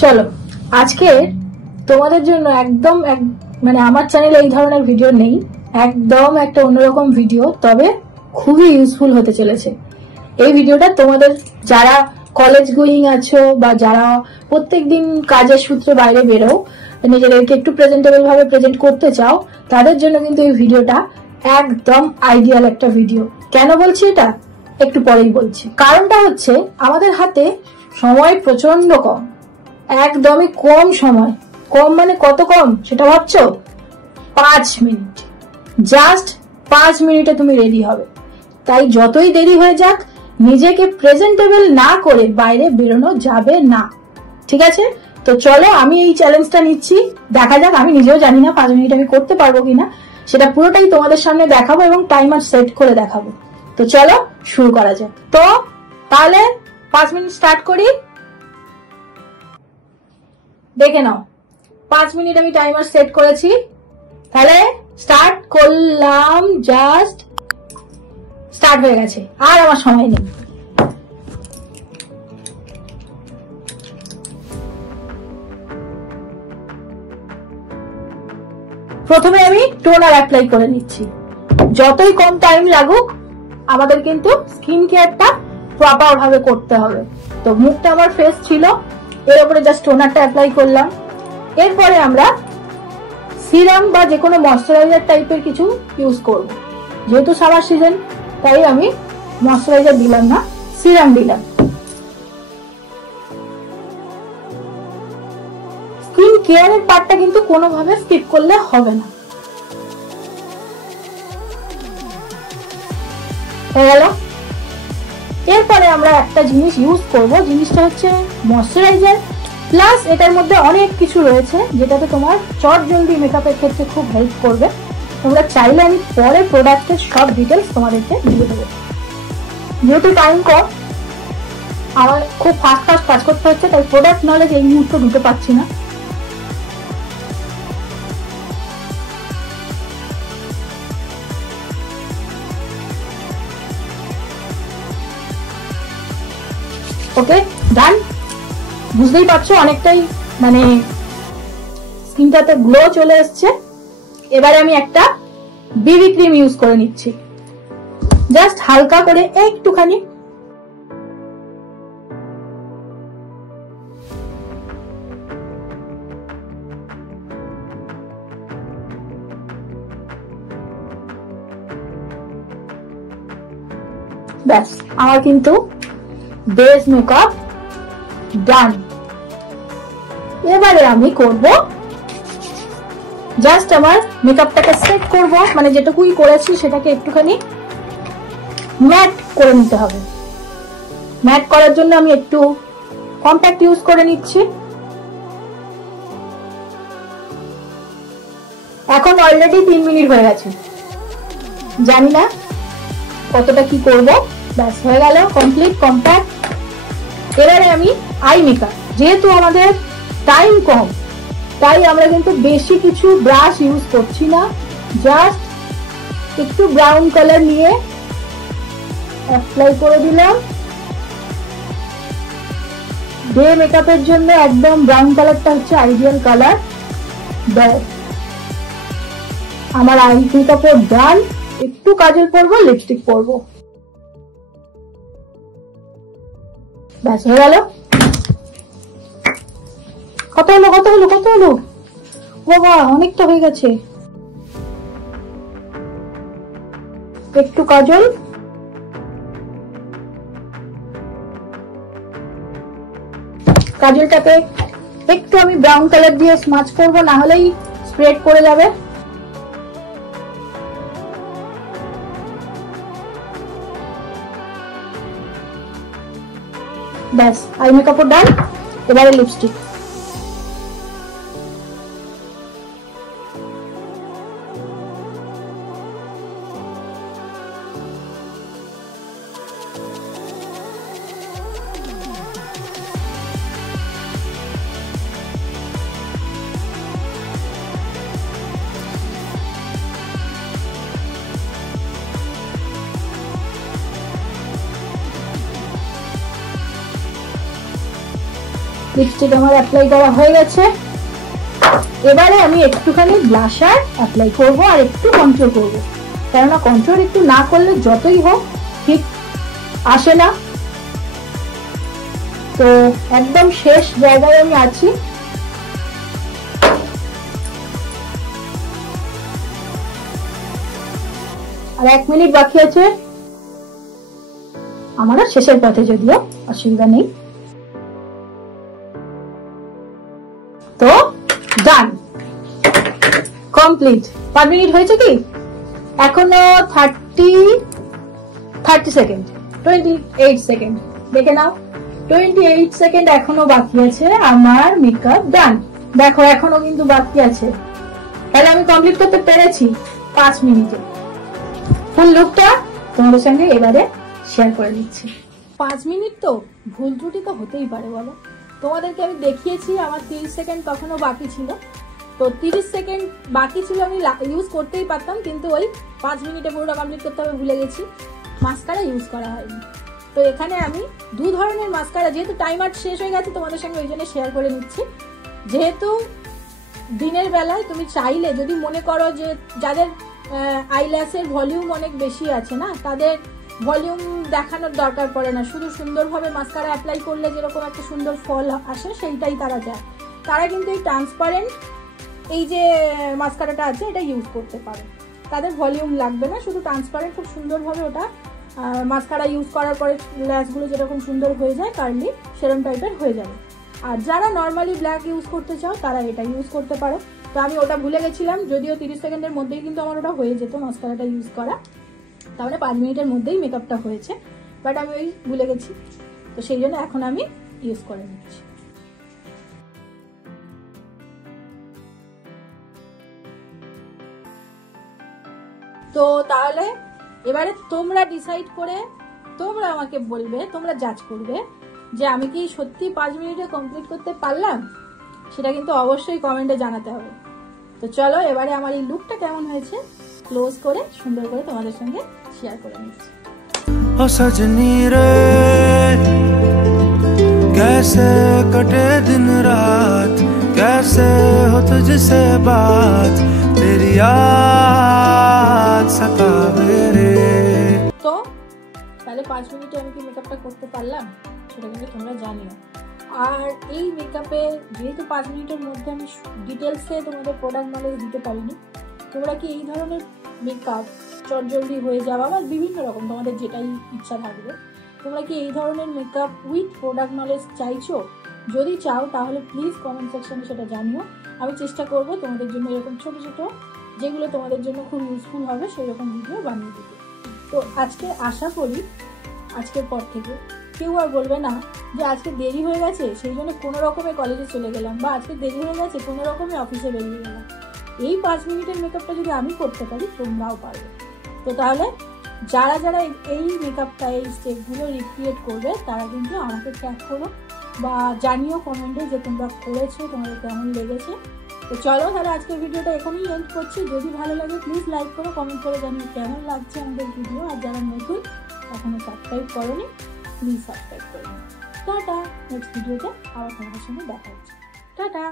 চলো আজকে তোমাদের জন্য একদম মানে আমার চ্যানেলে এই ধরনের ভিডিও নেই, একদম একটা অন্যরকম ভিডিও, তবে খুবই ইউজফুল হতে চলেছে। এই ভিডিওটা তোমাদের যারা কলেজ গোয়িং আছো বা যারা প্রত্যেকদিন কাজের সূত্রে বাইরে বেরো, নিজেদেরকে একটু প্রেজেন্টেবল ভাবে প্রেজেন্ট করতে চাও, তাদের জন্য কিন্তু এই ভিডিওটা একদম আইডিয়াল একটা ভিডিও। কেন বলছি এটা একটু পরেই বলছি। কারণটা হচ্ছে আমাদের হাতে সময় প্রচন্ড কম, একদমই কম সময়। কম মানে কত কম সেটা ভাবছো? 5 মিনিট, জাস্ট 5 মিনিটে তুমি রেডি হবে। তাই যতই দেরি হয়ে যাক, নিজেকে প্রেজেন্টেবল না করে বাইরে বেরোনো যাবে না, ঠিক আছে? তো চলো আমি এই চ্যালেঞ্জটা নিচ্ছি, দেখা যাক। আমি নিজেও জানি না 5 মিনিট আমি করতে পারবো কিনা, সেটা পুরোটাই তোমাদের সামনে দেখাবো এবং টাইমার সেট করে দেখাবো। তো চলো শুরু করা যাক। তো তাহলে 5 মিনিট স্টার্ট করি। দেখে নাও 5 মিনিট আমি টাইমার সেট করেছি, তাহলে স্টার্ট করলাম। জাস্ট স্টার্ট হয়ে গেছে, আর আমার সময় নেই। প্রথমে আমি টোনার অ্যাপ্লাই করে নিচ্ছি। যতই কম টাইম লাগুক, আমাদের কিন্তু স্কিন কেয়ারটা প্রপার ভাবে করতে হবে। তো মুখটা আমার ফ্রেশ ছিল, এর উপরে জাস্ট টোনারটা অ্যাপ্লাই করলাম। এরপরে আমরা সিরাম বা যে কোনো ময়শ্চারাইজার টাইপের কিছু ইউজ করব। যেহেতু সামার সিজন, তাই আমি ময়শ্চারাইজার দিলাম না, সিরাম দিলাম। স্কিন কেয়ারের পার্টটা কিন্তু কোনোভাবে স্কিপ করলে হবে না। হয়ে গেল। এরপরে আমরা একটা জিনিস ইউজ করব, জিনিসটা হচ্ছে ময়শ্চারাইজার প্লাস এটার মধ্যে অনেক কিছু রয়েছে যেটাতে তোমার চটজলদি মেকআপের ক্ষেত্রে খুব হেল্প করবে। তোমরা চাইলে আমি পরে প্রোডাক্টের সব ডিটেলস তোমাদেরকে দিয়ে দেবো। যেহেতু টাইম কম, আমার খুব ফাস্ট কাজ করতে হচ্ছে, তাই প্রোডাক্ট নলেজ এই মুহূর্তে ঢুকে পাচ্ছি না। ওকে, ডান। বুঝতেই পারছো অনেকটাই মানে স্কিনটাতে গ্লো চলে এসছে। এবারে আমি একটা বিবি ক্রিম ইউজ করে নিচ্ছি, জাস্ট হালকা করে একটুখানি। ব্যাস, আমার কিন্তু বেস মেকআপ ডান। এবারে আমি করব জাস্ট আমার মেকআপটাকে সেট করব, মানে যেটুকুই করেছি সেটাকে একটুখানি ম্যাট করে নিতে হবে। ম্যাট করার জন্য আমি একটু কম্প্যাক্ট ইউজ করে নিচ্ছি। এখন অলরেডি 3 মিনিট হয়ে গেছে, জানি না কতটা কি করব। ব্যাস হয়ে গেল, কমপ্লিট কম্প্যাক্ট। এবারে আমি আই মেকআপ, যেহেতু আমাদের টাইম কম, তাই আমরা কিন্তু বেশি কিছু ব্রাশ ইউজ করছি না, জাস্ট একটু ব্রাউন কালার নিয়ে অ্যাপ্লাই করে দিলাম। ডে মেকআপের জন্য একদম ব্রাউন কালারটা হচ্ছে আইডিয়াল কালার। ব্যাস, আমার আই মেকআপের ডান। একটু কাজল পরবো, লিপস্টিক পরবো, ব্যাস হয়ে গেল। কত হলো বাবা, অনেকটা হয়ে গেছে। একটু কাজল, কাজলটাকে একটু আমি ব্রাউন কালার দিয়ে স্মাচ করবো, না হলেই স্প্রেড করে যাবে। ব্যাস, আই মেকআপ ডান। এবারে লিপস্টিক। লিপস্টিক আমার অ্যাপ্লাই করা হয়ে গেছে। এবারে আমি একটুখানি ব্লাশার অ্যাপ্লাই করব আর একটু কন্ট্রোল করব, কেননা কন্ট্রোল একটু না করলে যতই হোক ঠিক আসে না। তো একদম শেষ জায়গায় আমি আছি। আর 1 মিনিট বাকি আছে, আমারও শেষের পথে, যদিও অসুবিধা নেই। তো ডান, কমপ্লিট। 5 মিনিট হয়েছে কি? এখনো 30 সেকেন্ড, 28 সেকেন্ড, দেখে নাও। 28 সেকেন্ড এখনো বাকি আছে আমার মেকআপ ডান। দেখো এখনো কিন্তু বাকি আছে, তাহলে আমি কমপ্লিট করতে পেরেছি 5 মিনিটে। ফুল লুকটা তোমাদের সঙ্গে এবারে শেয়ার করে নিচ্ছি। 5 মিনিট তো ভুল ত্রুটি তো হতেই পারে, বলো। তোমাদেরকে আমি দেখিয়েছি আমার 30 সেকেন্ড কখনো বাকি ছিল, তো 30 সেকেন্ড বাকি ছিল, আমি ইউজ করতেই পারতাম, কিন্তু ওই 5 মিনিটে পুরোটা কমপ্লিট করতে হবে ভুলে গেছি। মাস্কারা ইউজ করা হয়নি। তো এখানে আমি 2 ধরনের মাস্কারা, যেহেতু টাইমার শেষ হয়ে গেছে তোমাদের সঙ্গে ওই জন্য শেয়ার করে নিচ্ছি। যেহেতু দিনের বেলায় তুমি চাইলে, যদি মনে করো যে যাদের আইল্যাশের ভলিউম অনেক বেশি আছে না, তাদের ভলিউম দেখানোর দরকার পড়ে না, শুধু সুন্দরভাবে মাস্কারা অ্যাপ্লাই করলে যেরকম একটা সুন্দর ফল আসে সেইটাই তারা যায়, তারা কিন্তু এই ট্রান্সপারেন্ট এই যে মাস্কারাটা আছে এটা ইউজ করতে পারে। তাদের ভলিউম লাগবে না, শুধু ট্রান্সপারেন্ট খুব সুন্দরভাবে ওটা মাস্কারা ইউজ করার পরে ল্যাশগুলো যেরকম সুন্দর হয়ে যায় কার্লি, সেরকম টাইপের হয়ে যাবে। আর যারা নর্মালি ব্ল্যাক ইউজ করতে চাও তারা এটা ইউজ করতে পারো। তো আমি ওটা ভুলে গেছিলাম, যদিও 30 সেকেন্ডের মধ্যেই কিন্তু আমার ওটা হয়ে যেত মাস্কারাটা ইউজ করা, তাহলে 5 মিনিটের মধ্যেই মেকআপটা হয়েছে, বাট আমি ওই ভুলে গেছি, তো সেই জন্য এখন আমি ইউজ করে নিচ্ছি। তো তাহলে এবারে তোমরা ডিসাইড করে তোমরা আমাকে বলবে, তোমরা জাজ করবে যে আমি কি সত্যি 5 মিনিটে কমপ্লিট করতে পারলাম, সেটা কিন্তু অবশ্যই কমেন্টে জানাতে হবে। তো চলো এবারে আমার এই লুকটা কেমন হয়েছে ক্লোজ করে সুন্দর করে তোমাদের সঙ্গে শেয়ার করে নিচ্ছি। ओ सजनी रे कैसे कटे दिन रात, कैसे हो तुझसे बात, तेरी याद सतावे रे। তো তাহলে 5 মিনিটে আমি কি মেকআপটা করতে পারলাম সেটা কিন্তু তোমরা জানিও। আর এই মেকআপে যেহেতু 5 মিনিটের মধ্যে আমি ডিটেলসে তোমাদের প্রোডাক্ট নলেজ দিতে পারিনি, তোমরা কি এই ধরনের মেকআপ চটজলদি হয়ে যাওয়া বা বিভিন্ন রকম তোমাদের যেটাই ইচ্ছা থাকবে, তোমরা কি এই ধরনের মেকআপ উইথ প্রোডাক্ট নলেজ চাইছো? যদি চাও তাহলে প্লিজ কমেন্ট সেকশনে সেটা জানিও। আমি চেষ্টা করব তোমাদের জন্য এরকম ছোট ছোট যেগুলো তোমাদের জন্য খুব ইউজফুল হবে সেই রকম ভিডিও বানিয়ে দিতে। তো আজকে আশা করি আজকের পর থেকে কেউ আর বলবে না যে আজকে দেরি হয়ে গেছে সেই জন্য কোনো রকমে কলেজে চলে গেলাম, বা আজকে দেরি হয়ে গেছে কোনো রকমে অফিসে বেরিয়ে গেলাম। এই 5 মিনিটের মেকআপটা যদি আমি করতে পারি তোমরাও পারবে। তো তাহলে যারা যারা এই মেকআপটা এই স্টেপগুলো রিক্রিয়েট করবে তারা কিন্তু আমাকে ট্যাগ করো বা জানিও কমেন্টে যে তোমরা করেছো, তোমাদের কেমন লেগেছে। তো চলো তাহলে আজকের ভিডিওটা এখানেই এন্ড করছি। যদি ভালো লাগে প্লিজ লাইক করো, কমেন্ট করে জানিও কেমন লাগছে আমাদের ভিডিও। আর যারা নতুন এখনো সাবস্ক্রাইব করোনি প্লিজ সাবস্ক্রাইব করে নিও। টাটা, নেক্সট ভিডিওতে আবার তোমাদের সঙ্গে দেখা হচ্ছে। টাটা।